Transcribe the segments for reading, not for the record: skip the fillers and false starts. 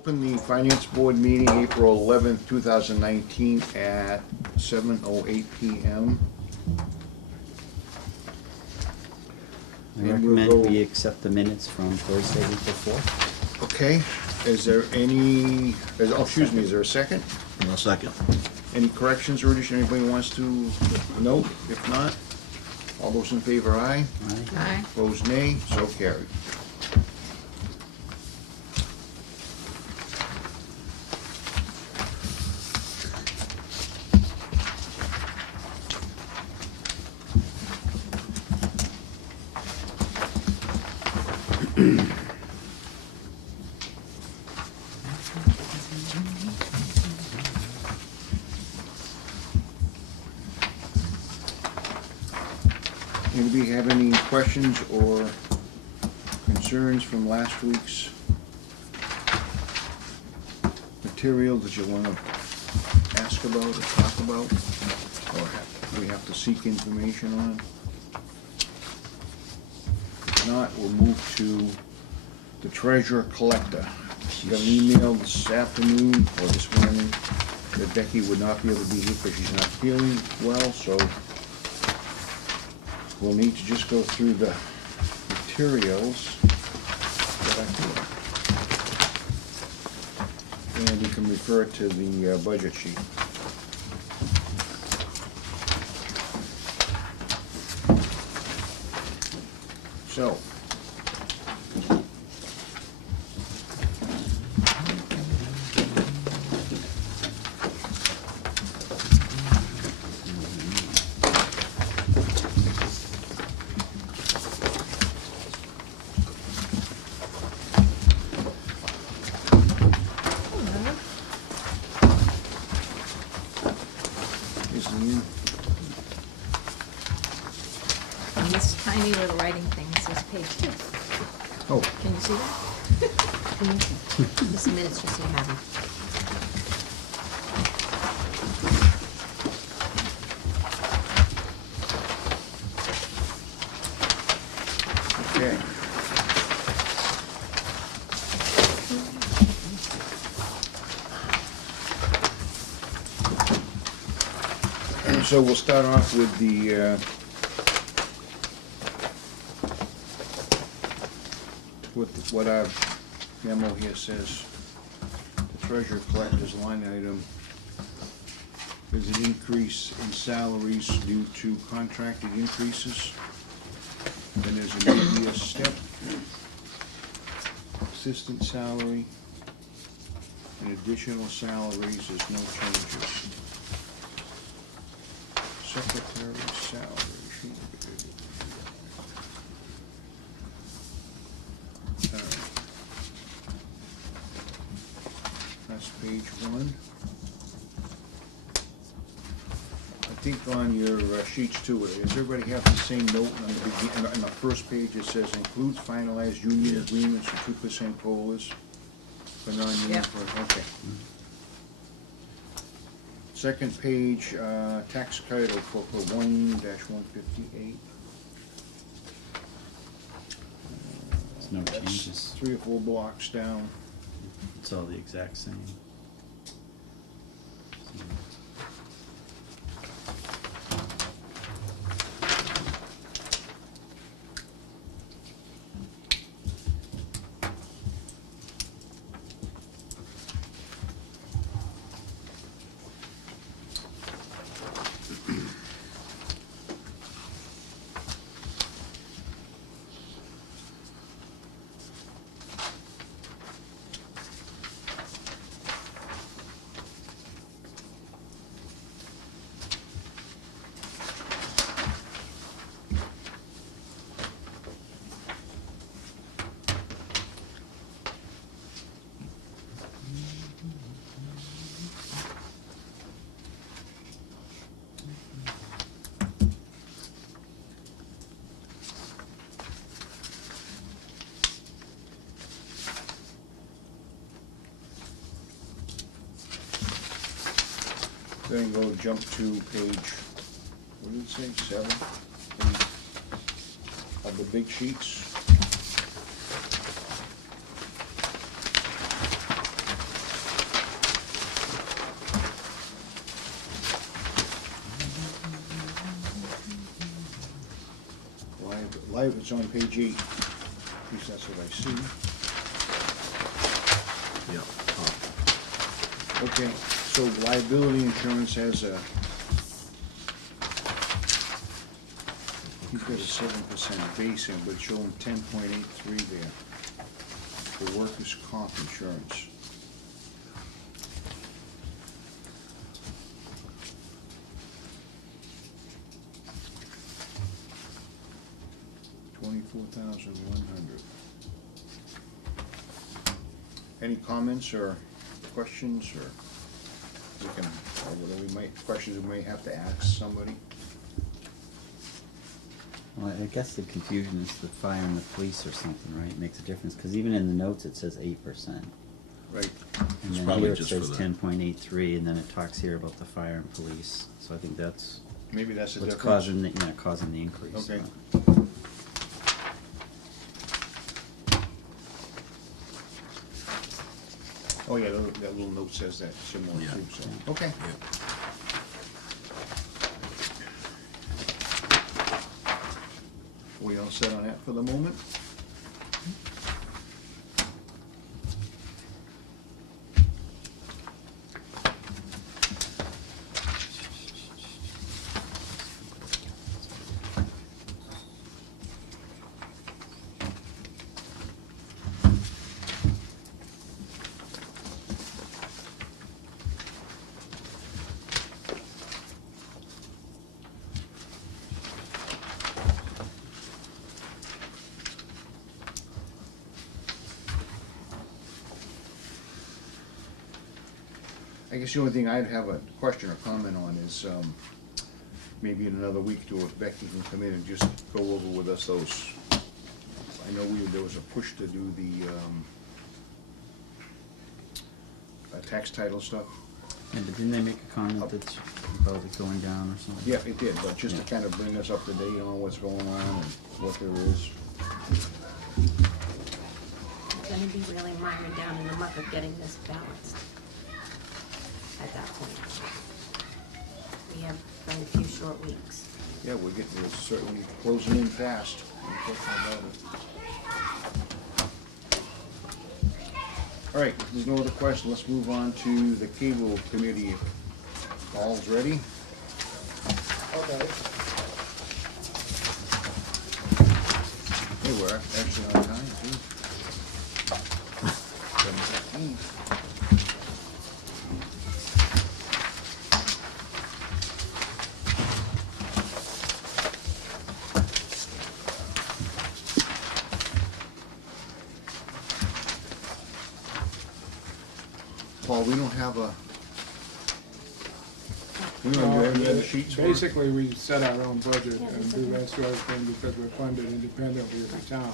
open the Finance Board meeting April 11th, 2019 at 7:08 PM. I And we'll recommend go- we accept the minutes from Thursday, April 4th. Okay, is there any, is there a second? No second. Any corrections or addition anybody wants to note? If not, all those in favor, aye. Aye. Aye. Opposed, nay. So carried. Anybody have any questions or concerns from last week's material that you want to ask about or talk about? Or we have to seek information on? If not, we'll move to the treasurer collector. Got an email this afternoon or this morning that Becky would not be able to be here because she's not feeling well, so we'll need to just go through the materials that I have. And you can refer to the budget sheet. So, here's the new. And this tiny little writing thing says page 2. Oh, Can you see that? This minute's just so you have them. okay. And so we'll start off with the what our memo here says. The treasurer collector's line item is an increase in salaries due to contracted increases. Then there's a media step, assistant salary, and additional salaries, there's no changes. Secretary salary. Alright. That's page 1. I think on your sheets too, does everybody have the same note on the first page? It says includes finalized union agreements for 2% COLAs for non-union. Yep. Okay. Second page, tax title for 1-158. There's no That's changes. 3 or 4 blocks down. It's all the exact same. Then go jump to page, what did it say, 7? 8 of the big sheets. It's on page 8, at least that's what I see. Yeah. Okay, so liability insurance has a, he's got a 7% base in, but showing 10.83 there for workers' comp insurance. $24,100. Any comments or questions, or we can, or whether we might, questions we may have to ask somebody? Well, I guess the confusion is the fire and the police or something, right? Makes a difference, because even in the notes it says 8%. Right, And then probably here it just says for the- 10.83, and then it talks here about the fire and police. So I think that's maybe that's the what's difference. causing the increase. Okay. Oh, yeah, that little note says that similar Yeah. too, so, okay. Yeah. We all set on that for the moment? I guess the only thing I'd have a question or comment on is, maybe in another week or two, if Becky can come in and just go over with us those, I know there was a push to do the, tax title stuff. Yeah, but didn't they make a comment that's about it going down or something? Yeah, it did, but just to Yeah. kind of bring us up to date on what's going on and what there is. It's gonna be really minor down in the muck of getting this balanced at that point. We have only a few short weeks. Yeah, we're certainly closing in fast. No question about it. All right, if there's no other question, let's move on to the cable committee. Paul's ready? Okay. Hey, we're actually on time, too. 7:15. Paul, we don't have a, we don't have any other sheets for us? Basically, we set our own budget and do that sort of thing because we're funded independently of the town.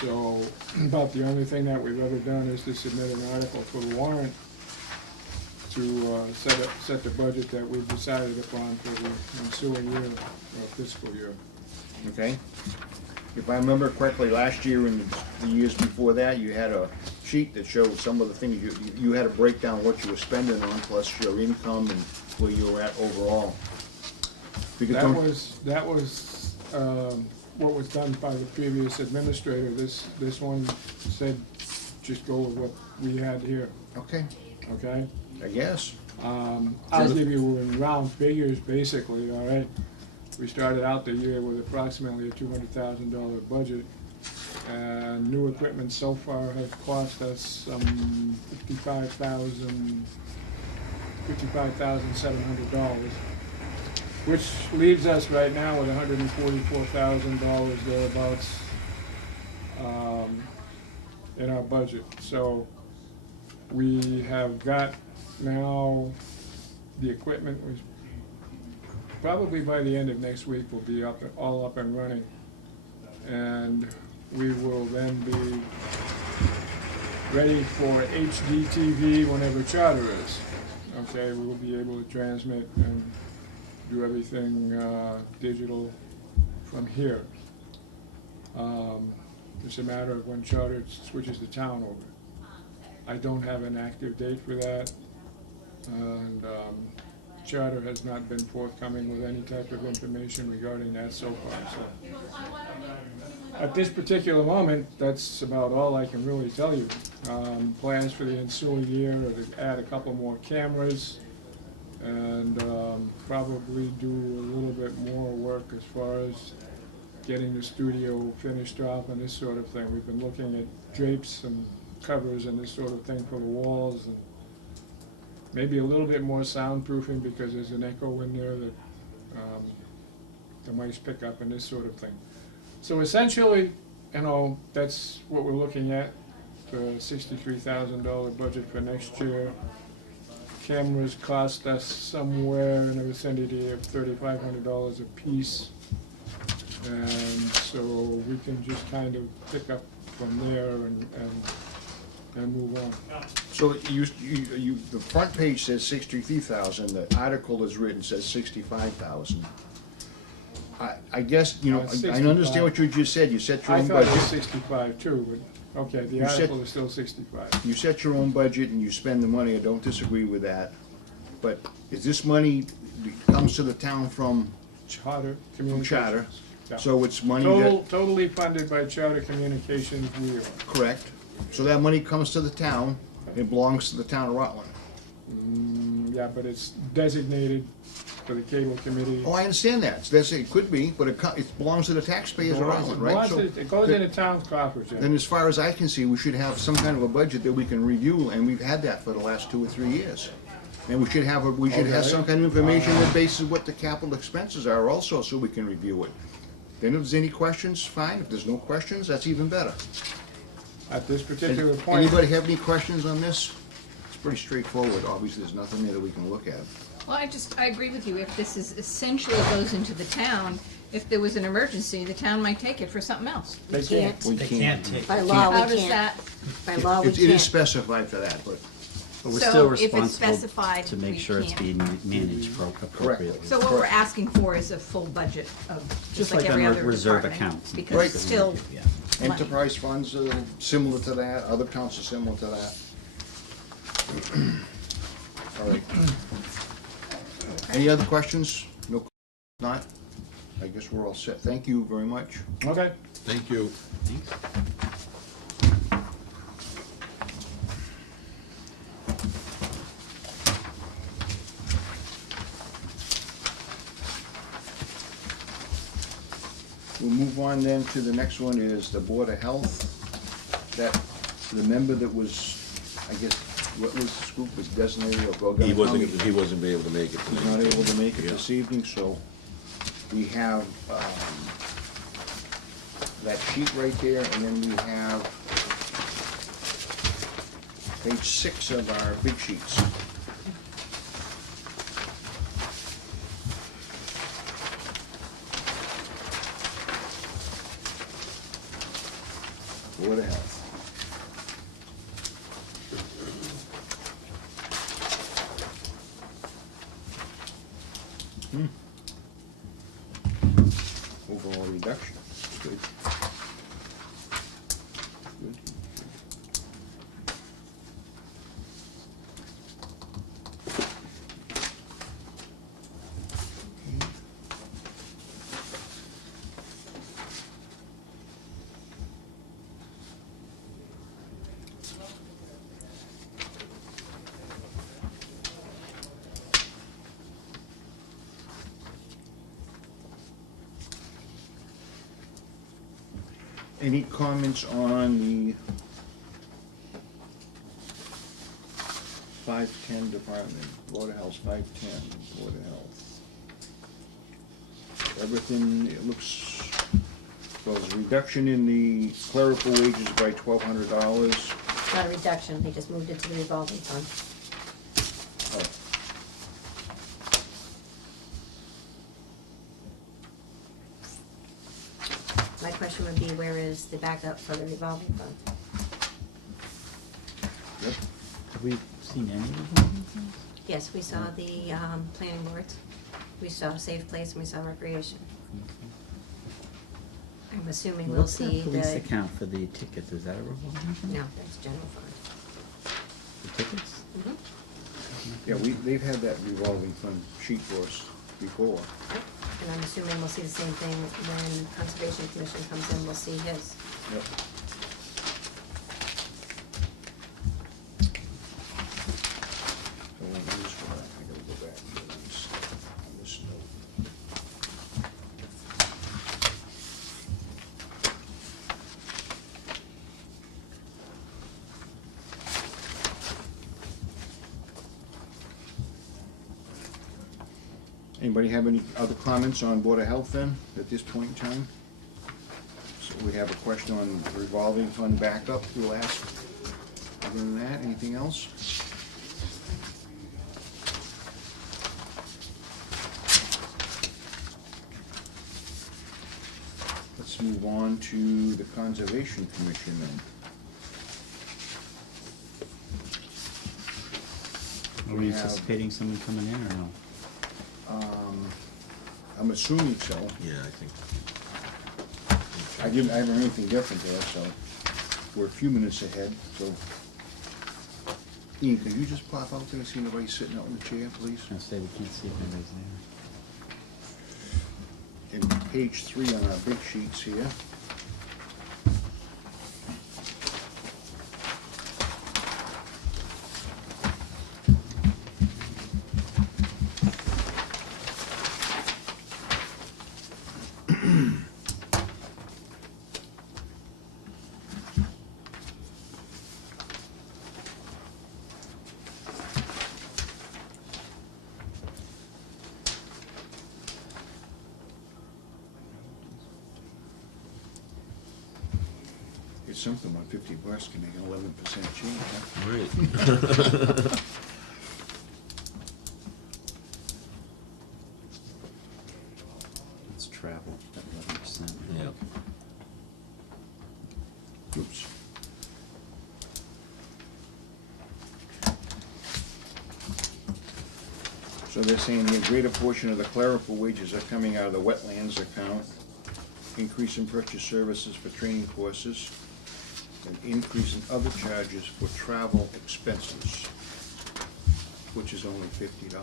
So, about the only thing that we've ever done is to submit an article for the warrant to set the budget that we've decided upon for the ensuing year, fiscal year. Okay. If I remember correctly, last year and the years before that, you had a sheet that showed some of the things, you had a breakdown of what you were spending on, plus your income and where you were at overall. Because That was what was done by the previous administrator. This one said, just go with what we had here, Okay, okay? I guess. I'll give you in round figures, basically, all right? We started out the year with approximately a $200,000 budget, and new equipment so far has cost us some $55,700, which leaves us right now with $144,000 thereabouts in our budget. So we have got now the equipment was probably by the end of next week will be all up and running, and we will then be ready for HDTV whenever charter is. Okay, we will be able to transmit and do everything digital from here. It's a matter of when charter switches the town over. I don't have an active date for that, and Charter has not been forthcoming with any type of information regarding that so far, so. At this particular moment, that's about all I can really tell you. Plans for the ensuing year are to add a couple more cameras and probably do a little bit more work as far as getting the studio finished off and this sort of thing. We've been looking at drapes and covers and this sort of thing for the walls, and maybe a little bit more soundproofing because there's an echo in there that the mice pick up and this sort of thing. So essentially, you know, that's what we're looking at for a $63,000 budget for next year. Cameras cost us somewhere in the vicinity of $3,500 a piece. And so we can just kind of pick up from there and move on. So the front page says 63,000, the article is written says 65,000. I guess, you know, I 65. understand what you just said, you set your I own thought it was budget. 65 too, but, okay, the You said- article is still 65. You set your own budget and you spend the money, I don't disagree with that. But is this money comes to the town from Charter From Charter? Communications. Yeah. So it's money that, Totally funded by Charter Communications, we are. correct? So that money comes to the town, it belongs to the town of Rutland. Yeah, but it's designated for the cable committee. Oh, I understand that, so it could be, but it belongs to the taxpayers of Rutland, right? So It goes in the town's coffers, yeah. then as far as I can see, we should have some kind of a budget that we can review, and we've had that for the last 2 or 3 years. And we should have Okay. some kind of information that bases what the capital expenses are also, so we can review it. Then if there's any questions, fine, if there's no questions, that's even better. At this particular point, Anybody have any questions on this? It's pretty straightforward, obviously, there's nothing there that we can look at. Well, I agree with you. If this is essentially goes into the town, if there was an emergency, the town might take it for something else. they We can't. can't. We They can't. can't take. By law, How we does can't. that, By law, we It is can't. specified for that, but, But we're So still if it's responsible specified, to make we sure it's can't. being managed appropriately. so what we're asking for is a full budget of, just like every on other reserve department. accounts. Because Right. it's still Yeah. money. enterprise funds are similar to that, other towns are similar to that. All right. Any other questions? No, not? I guess we're all set. Thank you very much. Okay. Thank you. We'll move on then to the next one is the Board of Health. That, the member that was, I guess, what was this group was designated or gonna He wasn't come. able to make it He's not tonight. able to make it Yeah. this evening, so we have that sheet right there, and then we have page 6 of our big sheets. Board of Health. Overall reduction, that's good. Good. Any comments on the 510 department, Board of Health, 510, Board of Health? Everything, it looks, well, there's a reduction in the clerical wages by $1,200. Not a reduction, they just moved it to the revolving fund. Oh. My question would be, where is the backup for the revolving fund? Yep. Have we seen any of them? Yes, we saw the planning boards, we saw Safe Place, and we saw Recreation. I'm assuming we'll What's see the police the, account for the tickets? Is that a revolving fund? no, that's general fund. The tickets? Mhm. Yeah, they've had that revolving fund sheet for us before. And I'm assuming we'll see the same thing when Conservation Commission comes in, we'll see his. Yep. So let me just go back, I gotta go back to this note. Anybody have any other comments on Board of Health then, at this point in time? So we have a question on revolving fund backup, we'll ask. Other than that, anything else? Let's move on to the Conservation Commission then. Are we anticipating someone coming in or no? I'm assuming so. Yeah, I think. I haven't heard anything different there, so we're a few minutes ahead, so. Ian, can you just pop out there and see nobody sitting out in the chair, please? I say we can't see if anybody's there. In page 3 on our big sheets here. It's something like $50 can make an 11% change, huh? Right. It's travel, at 11%. Yeah. Oops. So they're saying the greater portion of the clerical wages are coming out of the wetlands account, increase in purchase services for training courses, and increase in other charges for travel expenses, which is only $50.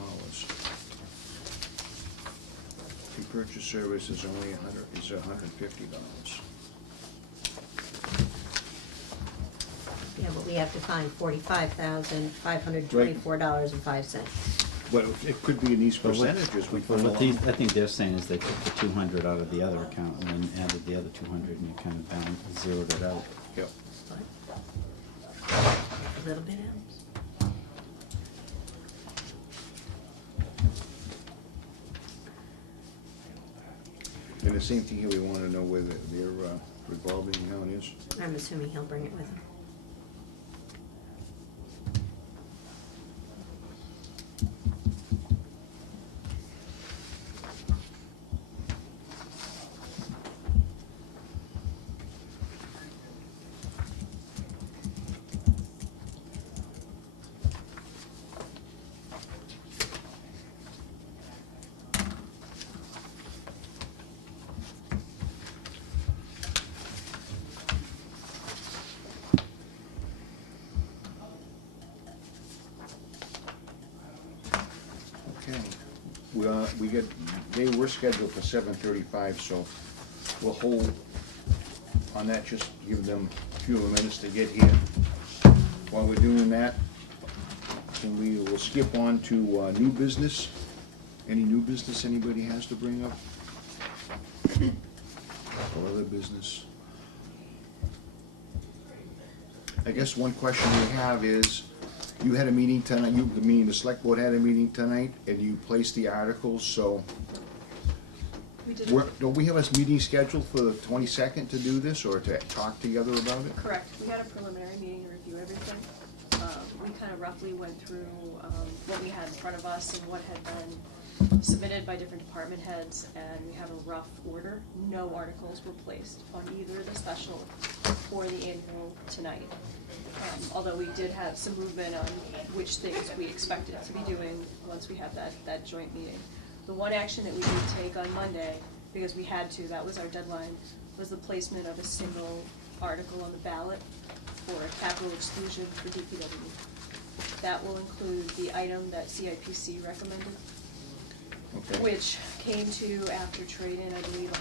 And purchase service is only $150. Yeah, but we have to find $45,524.05. But it could be in these But what- percentages we but put what these, along. I think they're saying is they took the 200 out of the other account and then added the other 200 and you kind of zeroed it out. Yep. A little bit helps. And the same thing here, we wanna know where their revolving account is. I'm assuming he'll bring it with him. Okay, they were scheduled for 7:35, so we'll hold on that, just give them a few more minutes to get here. While we're doing that, we will skip on to new business. Any new business anybody has to bring up? Or other business? I guess one question we have is, you had a meeting tonight, the select board had a meeting tonight, and you placed the articles, so. We did, Don't we have a meeting scheduled for the 22nd to do this, or to talk together about it? correct, we had a preliminary meeting to review everything. We kind of roughly went through what we had in front of us and what had been submitted by different department heads, and we have a rough order. No articles were placed on either the special or the annual tonight. Although we did have some movement on which things we expected to be doing once we have that joint meeting. The one action that we did take on Monday, because we had to, that was our deadline, was the placement of a single article on the ballot for a capital exclusion for DPW. That will include the item that CIPC recommended, Okay. which came to, after trade-in, I believe,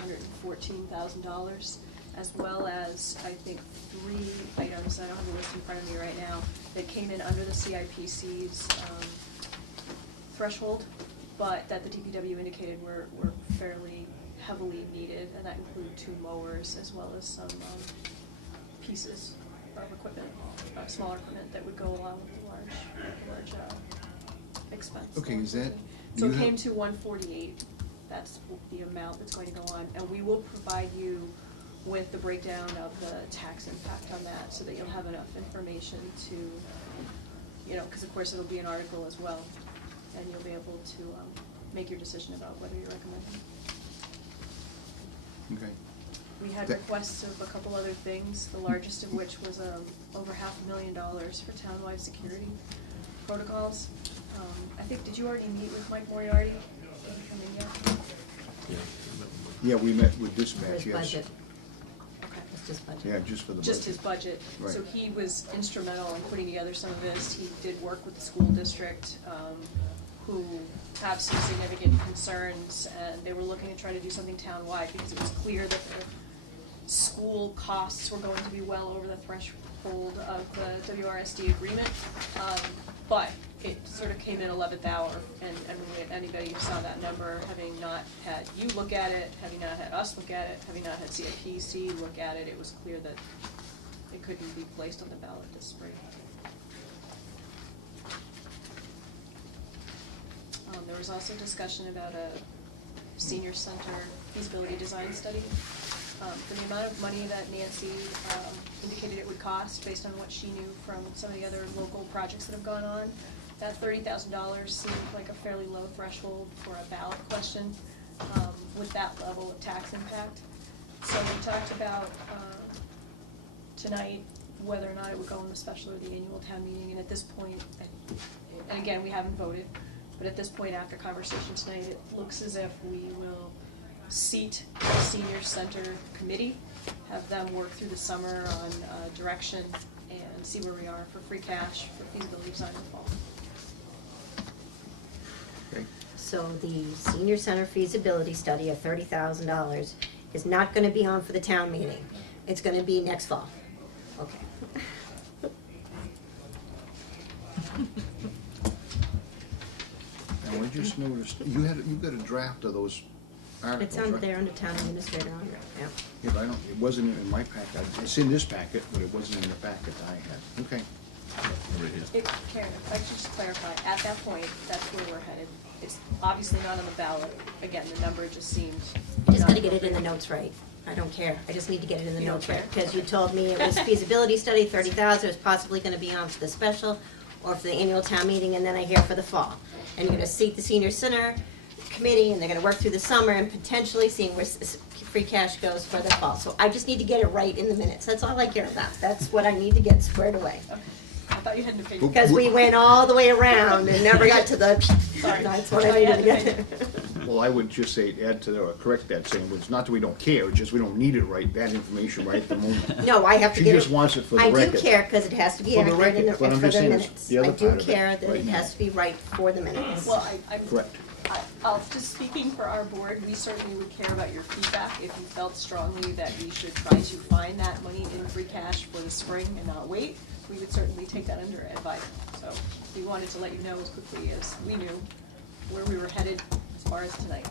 $114,000, as well as, I think, 3 items, I don't have the list in front of me right now, that came in under the CIPC's threshold, but that the DPW indicated were fairly heavily needed, and that included 2 mowers, as well as some pieces of equipment, smaller equipment that would go along with the large expense. Okay, is that- So you it have- came to 148, that's the amount that's going to go on, and we will provide you with the breakdown of the tax impact on that, so that you'll have enough information to, you know, because of course it'll be an article as well, and you'll be able to make your decision about whether you're recommending. Okay. We had That- requests of a couple other things, the largest of which was over $500,000 for townwide security protocols. I think, did you already meet with Mike Moriarty? Did he come in yet? Yeah, we met with For dispatch, his yes. budget, Okay. it's just budget. Yeah, just for the budget. Just his budget. Right. So he was instrumental in putting together some of this. He did work with the school district, who have some significant concerns, and they were looking to try to do something townwide, because it was clear that the school costs were going to be well over the threshold of the WRSD agreement. But it sort of came in 11th hour, and anybody who saw that number, having not had you look at it, having not had us look at it, having not had CIPC look at it, it was clear that it couldn't be placed on the ballot this spring. There was also discussion about a senior center feasibility design study. For the amount of money that Nancy indicated it would cost, based on what she knew from some of the other local projects that have gone on, that $30,000 seemed like a fairly low threshold for a ballot question with that level of tax impact. So we talked about tonight whether or not it would go in the special or the annual town meeting, and at this point, and again, we haven't voted, but at this point, after conversation tonight, it looks as if we will seat the senior center committee, have them work through the summer on direction, and see where we are for free cash for feasibility design in the fall. Okay. So the senior center feasibility study of $30,000 is not gonna be on for the town meeting. It's gonna be next fall. Okay. Now, I just noticed, you got a draft of those articles, It's on right? there under town administrator on it, yeah. Yeah, but it wasn't in my packet. It's in this packet, but it wasn't in the packet I had. Okay. Karen, if I could just clarify, at that point, that's where we're headed. It's obviously not on the ballot. Again, the number just seemed. I just not gotta get it in the appropriate. notes right. I don't care. I just need to get it in the You don't notes right. care? Because you told me it was feasibility study, 30,000, it was possibly gonna be on for the special or for the annual town meeting, and then I hear for the fall. And you're gonna seat the senior center committee, and they're gonna work through the summer and potentially seeing where free cash goes for the fall. So I just need to get it right in the minutes. That's all I care about. That's what I need to get squared away. Okay. I thought you had an opinion. Because we went all the way around and never got to the, Sorry. that's what I I needed had to an get opinion. Well, I would just say, add to that, or correct that, saying, well, it's not that we don't care, it's just we don't need it right, that information right at the moment. No, I have to She get it. just wants it for the I do record. care, because it has to be For the accurate in the, record, but I'm for just the saying it's minutes. the other I do part of it care that right it now. has to be right for the minutes. Well, I'm. Correct. I'll, just speaking for our board, we certainly would care about your feedback if you felt strongly that we should try to find that money in free cash for the spring and not wait. We would certainly take that under advice. So we wanted to let you know as quickly as we knew where we were headed as far as tonight.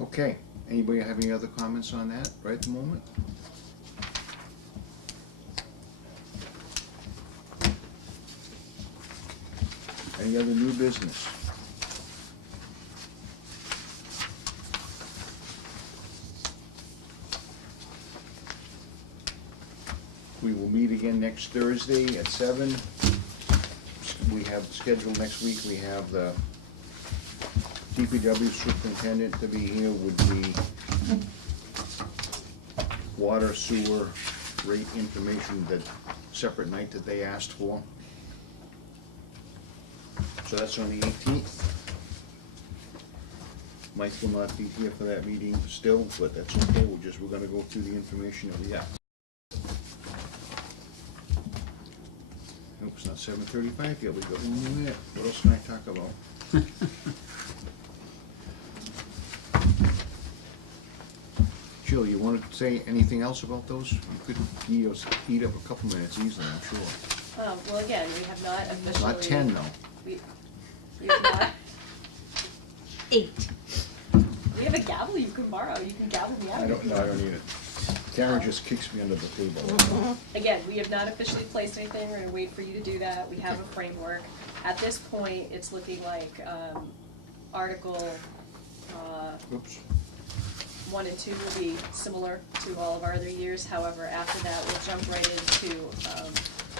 Okay, anybody have any other comments on that right at the moment? Any other new business? We will meet again next Thursday at 7. We have scheduled next week, we have the DPW superintendent to be here with the water sewer rate information that separate night that they asked for. So that's on the 18th. Mike will not be here for that meeting still, but that's okay, we're gonna go through the information that we have. Nope, it's not 7:35 yet, we got 1 more minute. What else can I talk about? Jill, you wanna say anything else about those? You could eat up a couple minutes easily, I'm sure. Well, again, we have not officially. Not 10 though. We have not. 8. We have a gavel you can borrow. You can gavel me out. I don't need it. Karen just kicks me under the table. Again, we have not officially placed anything. We're gonna wait for you to do that. We have a framework. At this point, it's looking like, Article, Oops. 1 and 2 will be similar to all of our other years. However, after that, we'll jump right into,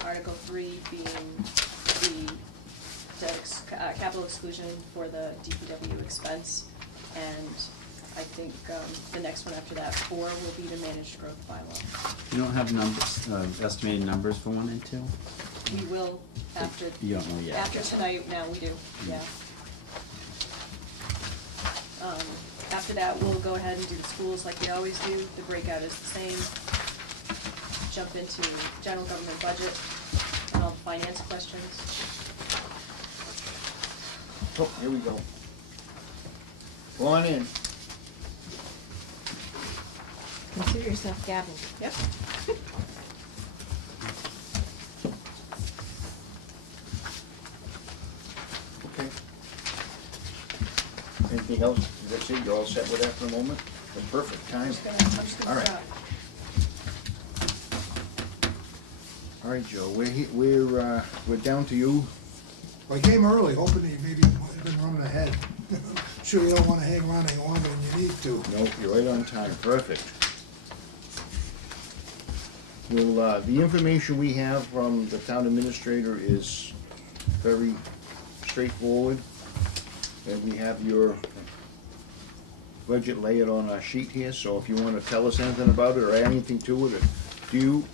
Article 3 being the capital exclusion for the DPW expense. And I think, the next one after that, 4, will be the managed growth bylaw. You don't have numbers, estimated numbers for 1 and 2? We will after. You don't know yet. After tonight, now we do, yeah. After that, we'll go ahead and do the schools like we always do. The breakout is the same. Jump into general government budget and all the finance questions. Oh, here we go. Go on in. Consider yourself gavelled. Yep. Okay. Anything else? That's it? You're all set with that for the moment? The perfect time. I'm just All gonna right. stop. All right, Joe, we're down to you. I came early, hoping that maybe you might have been running ahead. Sure you don't wanna hang around any longer than you need to. No, you're right on time. Perfect. Well, the information we have from the town administrator is very straightforward. And we have your budget laid on our sheet here, so if you wanna tell us anything about it or add anything to it, or you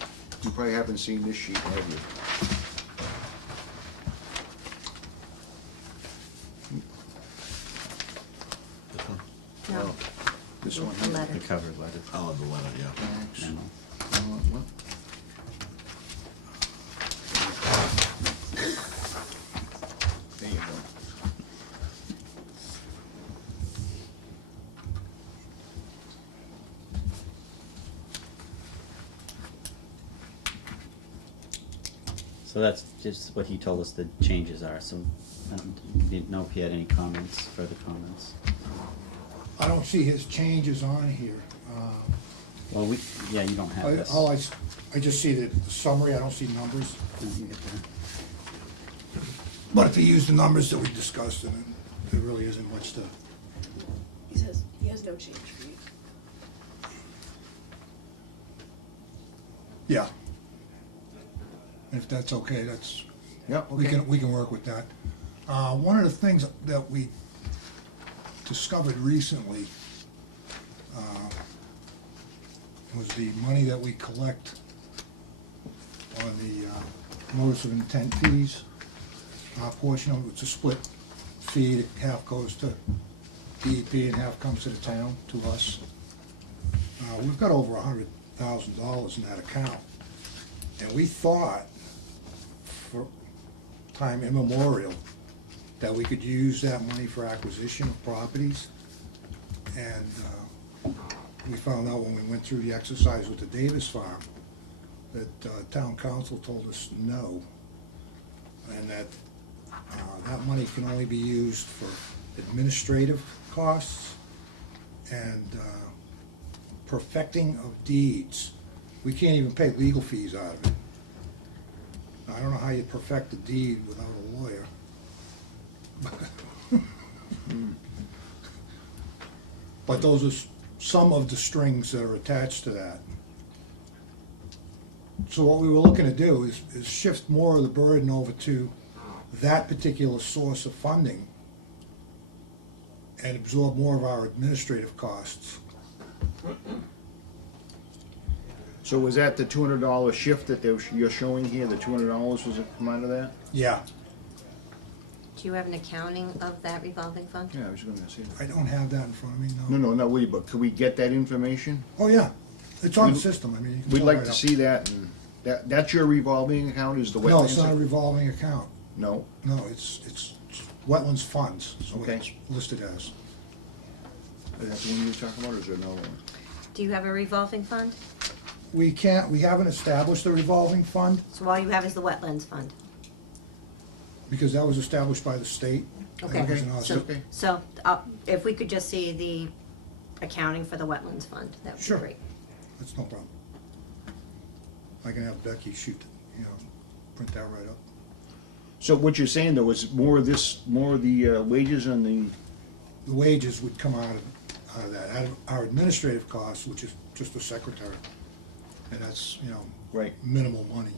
probably haven't seen this sheet, have you? No. Oh, this one The here. letter. The cover letter. Oh, the letter, yeah. Thanks. Memo. What? There you go. So that's just what he told us the changes are, so I didn't know if he had any comments, further comments. I don't see his changes on here. Well, yeah, you don't have this. I just see the summary, I don't see numbers. No, you get there. But if you use the numbers that we discussed, then there really isn't much to. He has no change for you. Yeah. If that's okay, that's, Yep, we okay. can work with that. One of the things that we discovered recently was the money that we collect on the notice of intent fees. Our portion of it's a split fee, half goes to DEP and half comes to the town, to us. We've got over $100,000 in that account. And we thought, for time immemorial, that we could use that money for acquisition of properties. And we found out when we went through the exercise with the Davis Farm, that town council told us no. And that that money can only be used for administrative costs and perfecting of deeds. We can't even pay legal fees out of it. I don't know how you perfect a deed without a lawyer. But those are some of the strings that are attached to that. So what we were looking to do is shift more of the burden over to that particular source of funding and absorb more of our administrative costs. So was that the $200 shift that you're showing here, the $200 was it come out of that? Yeah, Do you have an accounting of that revolving fund? Yeah, I was gonna say. I don't have that in front of me, no. No, not we, but could we get that information? Oh, yeah, it's on the We'd- system, I mean. you can We'd pull like it to up. see that, and that's your revolving account, is the wetlands? No, it's not a revolving account. No? No, it's wetlands funds, is what Okay. it's listed as. Is that the one you were talking about, or is there another one? Do you have a revolving fund? We haven't established a revolving fund, So all you have is the wetlands fund? because that was established by the state. That Okay, wasn't us. so, Okay. so, if we could just see the accounting for the wetlands fund, that would be Sure. great. That's no problem. I can have Becky shoot, print that right up. So what you're saying, though, is more of the wages and the, The wages would come out of that, out of our administrative costs, which is just the secretary. And that's, right, minimal money.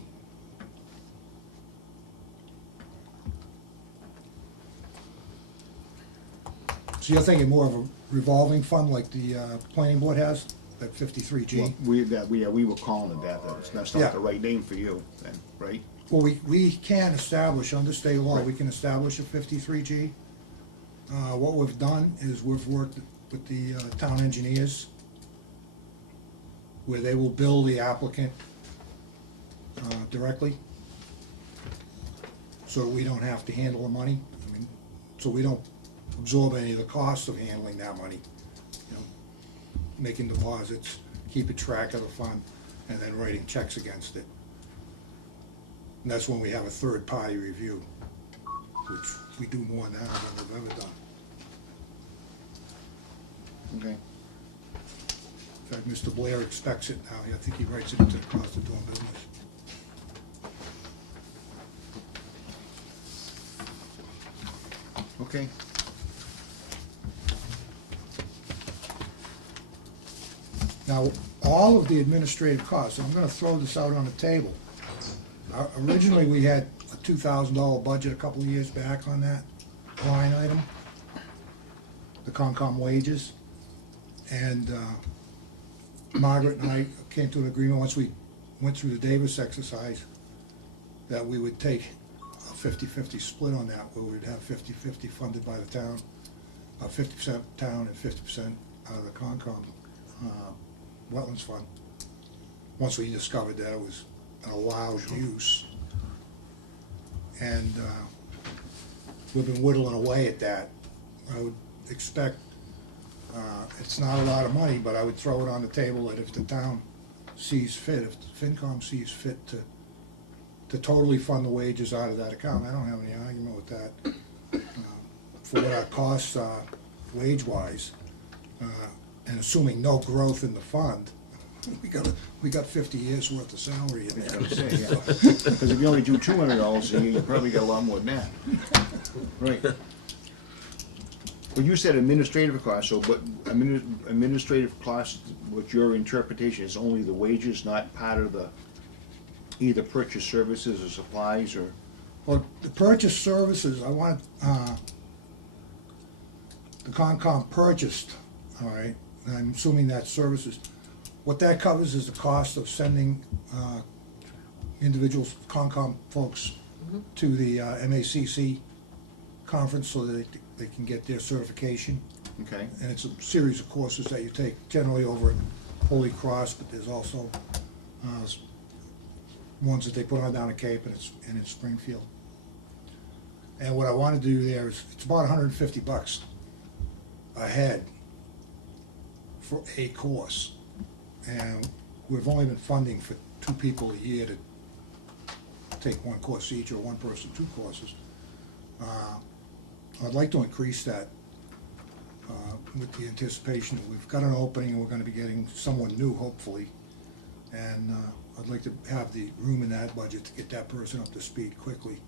So you're thinking more of a revolving fund like the planning board has, that 53G? well, we were calling it that, that's Yeah. not the right name for you, then, right? Well, we can establish, under state law, Right. we can establish a 53G. What we've done is we've worked with the town engineers, where they will bill the applicant directly, so we don't have to handle the money. I mean, so we don't absorb any of the costs of handling that money. Making deposits, keeping track of the fund, and then writing checks against it. And that's when we have a third-party review, which we do more now than we've ever done. Okay. In fact, Mr. Blair expects it now. I think he writes it into the cost of doing business. Okay. Now, all of the administrative costs, and I'm gonna throw this out on the table. Originally, we had a $2,000 budget a couple of years back on that line item, the Concom wages. And Margaret and I came to an agreement, once we went through the Davis exercise, that we would take a 50-50 split on that, where we'd have 50-50 funded by the town, 50% town and 50% out of the Concom wetlands fund. Once we discovered that it was an allowed use. And we've been whittling away at that. I would expect, it's not a lot of money, but I would throw it on the table that if the town sees fit, if FinCom sees fit to totally fund the wages out of that account, I don't have any argument with that. For what our costs are wage-wise, and assuming no growth in the fund, we got 50 years worth of salary in I was there. gonna say, yeah. Because if you only do $200 a year, you probably got a lot more than that. Right. Well, you said administrative costs, so, but administrative costs, what your interpretation is only the wages, not part of the, either purchase services or supplies, or? Well, the purchase services, I want, the Concom purchased, all right, and I'm assuming that's services. What that covers is the cost of sending individuals, Concom folks, to the MACC conference so that they can get their certification. Okay. And it's a series of courses that you take, generally over at Holy Cross, but there's also ones that they put on down at Cape and in Springfield. And what I want to do there is, it's about $150 a head for a course. And we've only been funding for 2 people a year to take 1 course each, or 1 person 2 courses. I'd like to increase that with the anticipation that we've got an opening and we're gonna be getting someone new, hopefully. And I'd like to have the room in that budget to get that person up to speed quickly.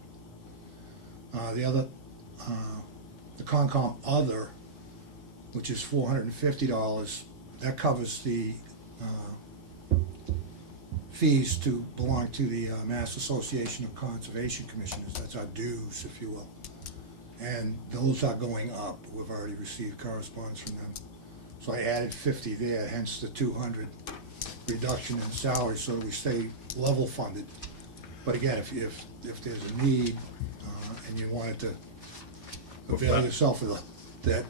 The other, the Concom other, which is $450, that covers the fees to belong to the Mass Association of Conservation Commissioners. That's our dues, if you will. And those are going up. We've already received correspondence from them. So I added 50 there, hence the 200. reduction in salary so that we stay level funded. But again, if there's a need, and you wanted to avail yourself of that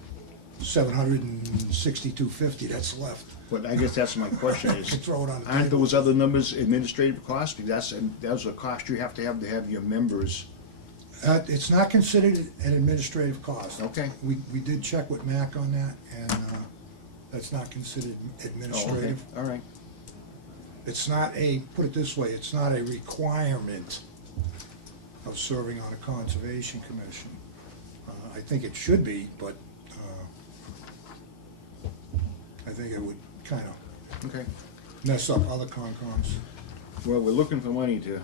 $762.50 that's left, But I guess that's my question is, throw it on the aren't table. those other numbers administrative costs? That's a cost you have to have your members. It's not considered an administrative cost. Okay. We did check with Mac on that, and that's not considered Oh, okay, administrative. all right. It's not put it this way, it's not a requirement of serving on a conservation commission. I think it should be, but I think it would kind of Okay. mess up other Concoms. Well, we're looking for money to,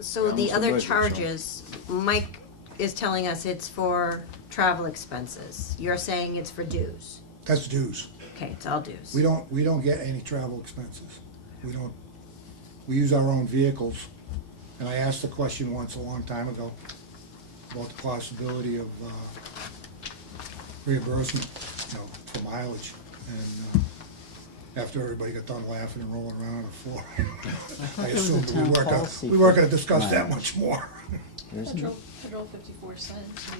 So Balance the the other budget, so- charges, Mike is telling us it's for travel expenses. You're saying it's for dues. That's dues. Okay, it's all dues. We don't get any travel expenses. We use our own vehicles. And I asked the question once a long time ago about the possibility of reimbursement, for mileage. And after everybody got done laughing and rolling around on the floor, I there was a assumed town we weren't policy gonna for discuss that mileage. much more. There isn't it? Federal 54 cents,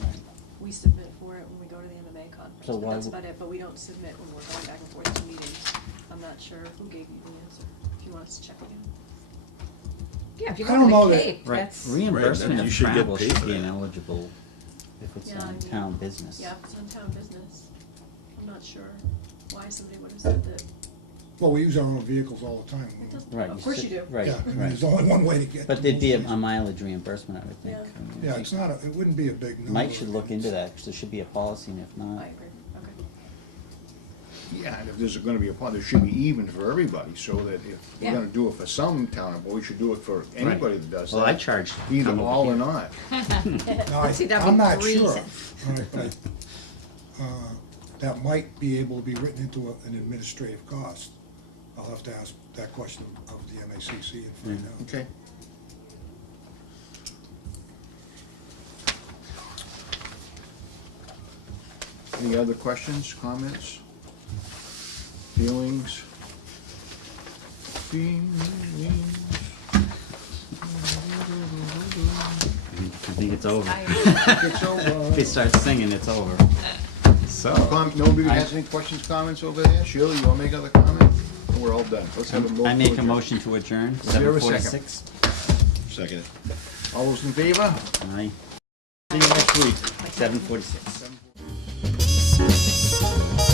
Right. we submit for it when we go to the MMA conference, So but why that's would- about it, but we don't submit when we're going back and forth to meetings. I'm not sure who gave you the answer, if you want us to check again. Yeah, if you I go don't know to the that- Cape, Right, that's, reimbursement Right, of you should get travel paid should for be that. ineligible if it's Yeah, I on mean, town business. Yeah, if it's on town business, I'm not sure why somebody would have said that. Well, we use our own vehicles all the time. It doesn't, Right. of course you do. Right, Yeah, I mean, right. there's only one way to get. But to there'd be most a mileage reimbursement, I would think. Yeah. I mean, I Yeah, think it's not, it wouldn't be a big number. Mike should look into that, because there should be a policy, and if I not, agree, okay. yeah, and if there's gonna be a part, there should be even for everybody, so that if we're Yeah. gonna do it for some town, we should do it for anybody that does that. well, I charge. Either come over all or here. not. No, See, that'd I'm be not three. sure. That might be able to be written into an administrative cost. I'll have to ask that question of the MACC and find out. Okay. Any other questions, comments, feelings? I think it's over. It's over. If they start singing, it's over. So, Nobody has any questions, comments over there? Shirley, you wanna make other comment? We're all done. Let's have a vote. I to make a adjourn. motion to adjourn, Is there a second? 7:46. Second. All those in favor? Aye, See you next week. 7:46. 7:46.